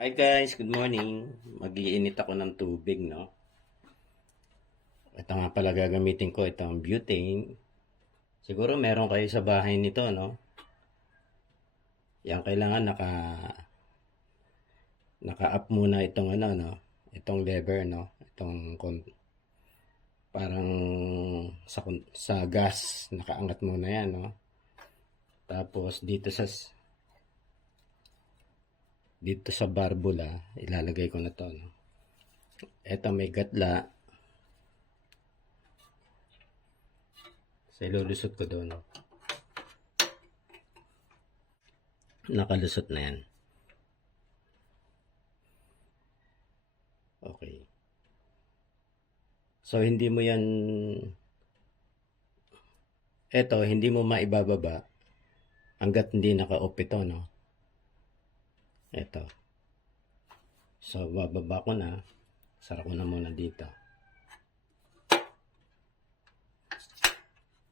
Hi guys, good morning. Mag-iinit ako ng tubig, no? Ito nga pala gagamitin ko, itong butane. Siguro meron kayo sa bahay nito, no? Yan kailangan naka-up muna itong ano, no? Itong lever, no? Parang sa gas, nakaangat muna yan, no? Tapos dito sa barbula, ilalagay ko na to, no? Ito may gatla. So, ilulusot ko doon. Nakalusot na yan. Okay. So, hindi mo maibababa hanggat hindi naka-off ito, no? Ito. So, bababa ko na. Sara ko na muna dito.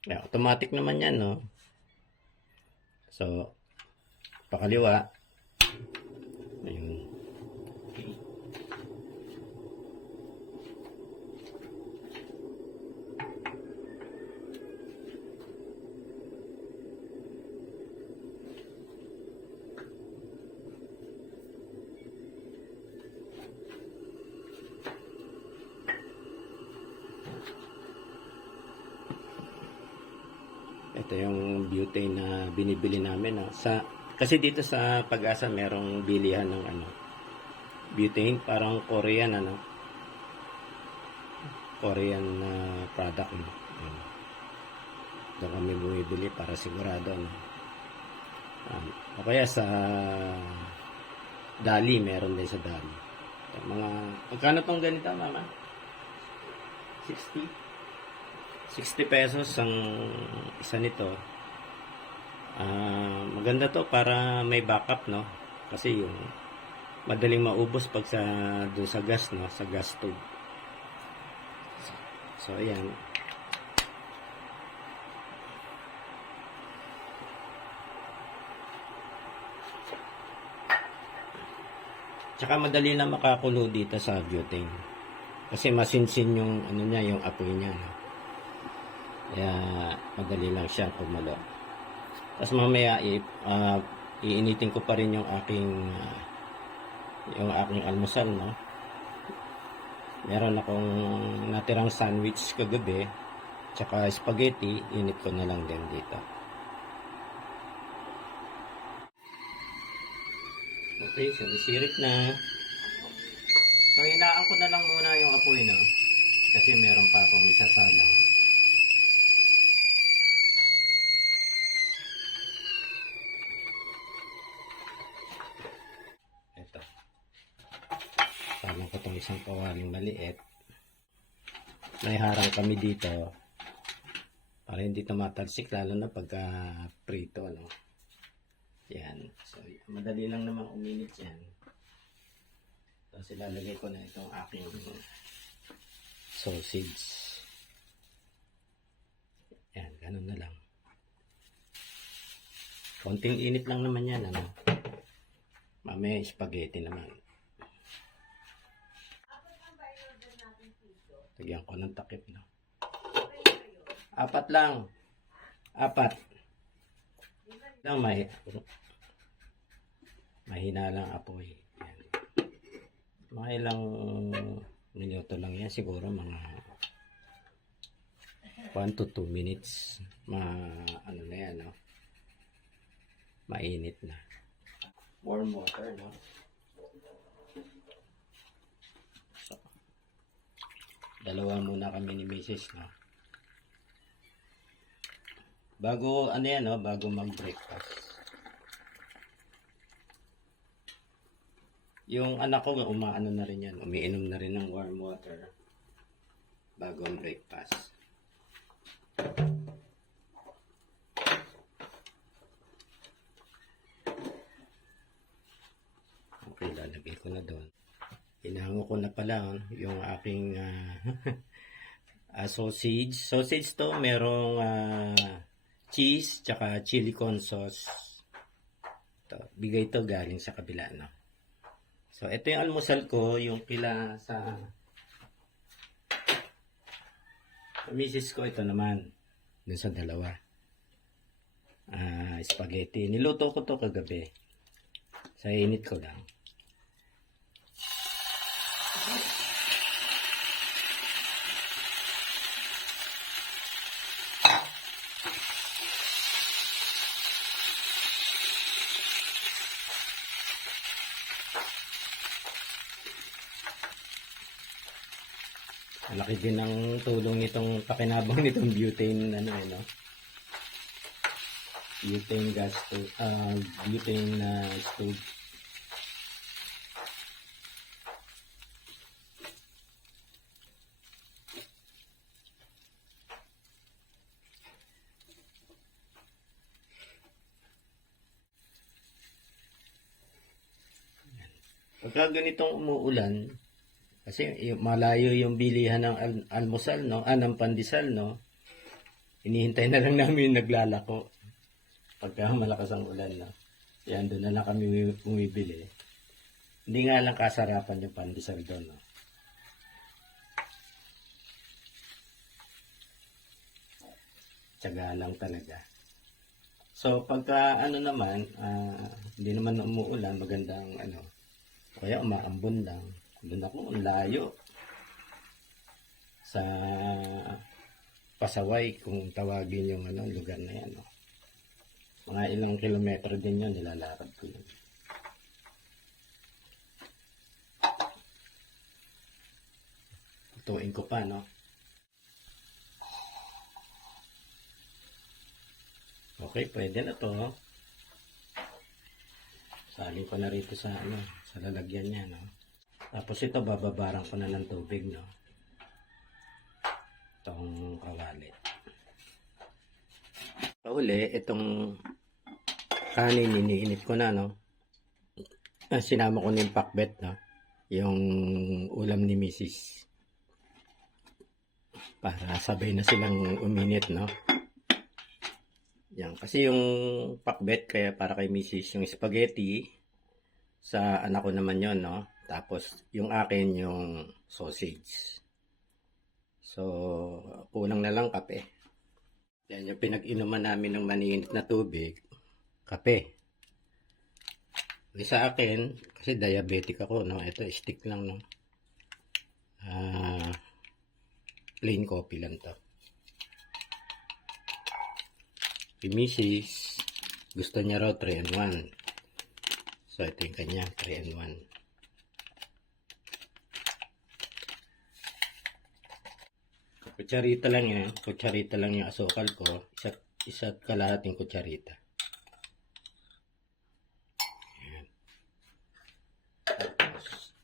Yeah, automatic naman yan, no? So, pakaliwa. Ayun. Ito yung butane na binibili namin, no? Kasi dito sa Pag-asa merong bilihan ng butane, parang Korean Korean product, no? Doon kami bumibili para sigurado, no? O kaya sa Dali, meron din sa Dali. Magkano tong ganito, mama? 60 pesos ang isa nito. Maganda to para may backup, no? Kasi yung madaling maubos pag doon sa gas, no? Sa gas tube. So ayan. Tsaka madali na makakulo dito sa butane. Kasi masinsin yung yung apoy niya, no? Kaya madali lang siya kumulo. Tapos mamaya iinitin ko pa rin yung aking almusal, no? Meron akong natirang sandwich kagabi, tsaka spaghetti, init ko na lang din dito. Okay, so isirit na. So hinaan ko na lang muna yung apoy, no? Kasi meron pa akong isasalang. Ito. Salang ko itong isang kawaling maliit. May harang kami dito para hindi tumatalsik, lalo na pagka prito, no? Yan. So, madali lang naman uminit yan. Tapos ilalagay ko na itong aking sausage. Yan, ganun na lang. Konting init lang naman yan, ano? Mamaya spaghetti naman. Lagyan ko ng takip, no? 4 lang. 4. Lang mahina lang apoy. Yan. Mga ilang minuto lang yan, siguro mga 1 to 2 minutes. Ano na yan, no? Mainit na. Warm water, no? So, dalawa muna kami ni Mrs., no? Bago bago mag-breakfast. Yung anak ko umaano na rin yan, umiinom na rin ng warm water bago ang breakfast. Okay, lalagay ko na doon. Inahango ko na pala yung aking sausage. Sausage to, merong cheese, tsaka chili con sauce. Ito, bigay to galing sa kabila, no? So, ito yung almusal ko, yung kila sa misis ko, ito naman. Dun sa dalawa. Spaghetti. Niluto ko to kagabi. Sa init ko lang. Malaki din ang tulong nitong pakinabang nitong butane no? Butane gas stove, butane na stove. Pagka ganitong umuulan, kasi malayo yung bilihan ng almusal, no? Ng pandesal, no? Hinihintay na lang namin yung naglalako. Pagka malakas ang ulan, no? Yan, doon na lang kami bumibili. Hindi nga lang kasarapan yung pandesal doon, no? Tiyaga lang talaga. So, pagka naman, hindi naman umuulan, magandang kaya umaambon lang. Doon ako, layo. Sa Pasaway, kung tawagin yung lugar na yan. No? Mga ilang kilometro din yun, nilalakad ko yun. Tutuin ko pa, no? Okay, pwede na to. No? Salin ko na rito sa sa lalagyan niya, no? Tapos ito, bababarang ko na ng tubig, no? Itong kawali. Pauli, itong kanin, iniinit ko na, no? Sinama ko na yung pakbet, no? Yung ulam ni Mrs. Para sabay na silang uminit, no? Yan. Kasi yung pakbet, kaya para kay Mrs. yung spaghetti, sa anak ko naman yon, no? Tapos, yung akin, yung sausage. So, kulang na lang kape. Yan yung pinag-inuman namin ng maniinit na tubig. Kape. Sa akin, kasi diabetic ako, no? Ito, stick lang, no? Plain coffee lang to. Si Mrs. gusto niya raw 3-in-1. So, ito yung kanya, 3-in-1. Kutsarita lang yan. Kutsarita lang yung asukal ko. Isa't kalahating kutsarita. Ayan. Tapos,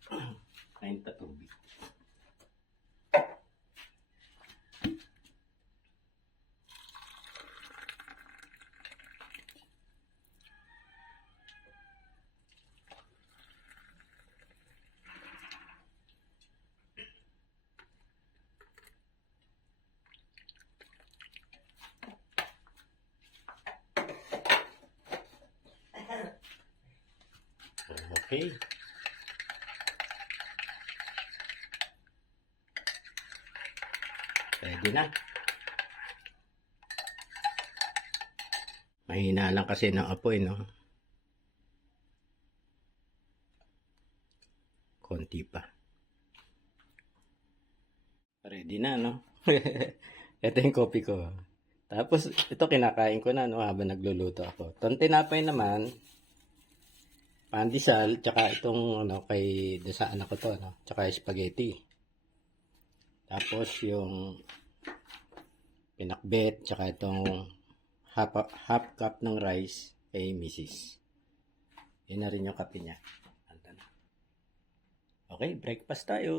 kain pa tubig. Okay. Pwede na. Mahina lang kasi ng apoy, no? Konti pa. Ready na, no? Ito yung coffee ko. Tapos, ito kinakain ko na, no? Habang nagluluto ako. Itong tinapay naman, pandesal, tsaka itong kay sa anak ko to, tsaka spaghetti. Tapos yung pinakbet, tsaka itong half cup ng rice kay Mrs. Yan na rin yung kape niya. Okay, breakfast tayo.